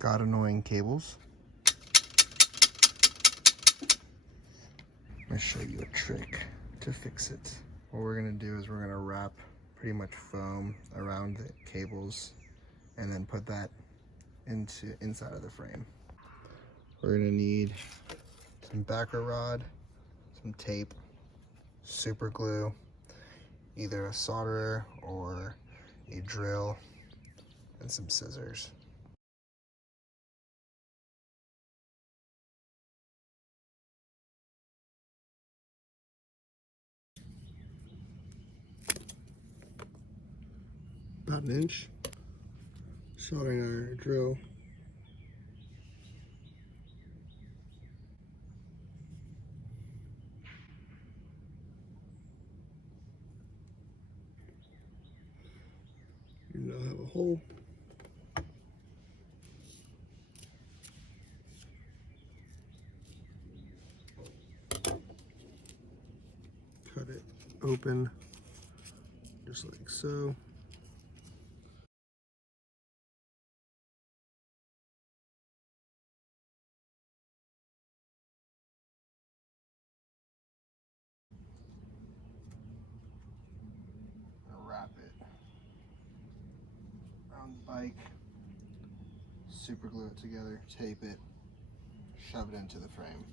Got annoying cables. I'm gonna show you a trick to fix it. What we're gonna do is we're gonna wrap pretty much foam around the cables and then put that inside of the frame. We're gonna need some backer rod, some tape, super glue, either a solderer or a drill, and some scissors. About an inch. Soldering our drill. You now have a hole. Cut it open, just like so. Wrap it around the bike, super glue it together, tape it, shove it into the frame.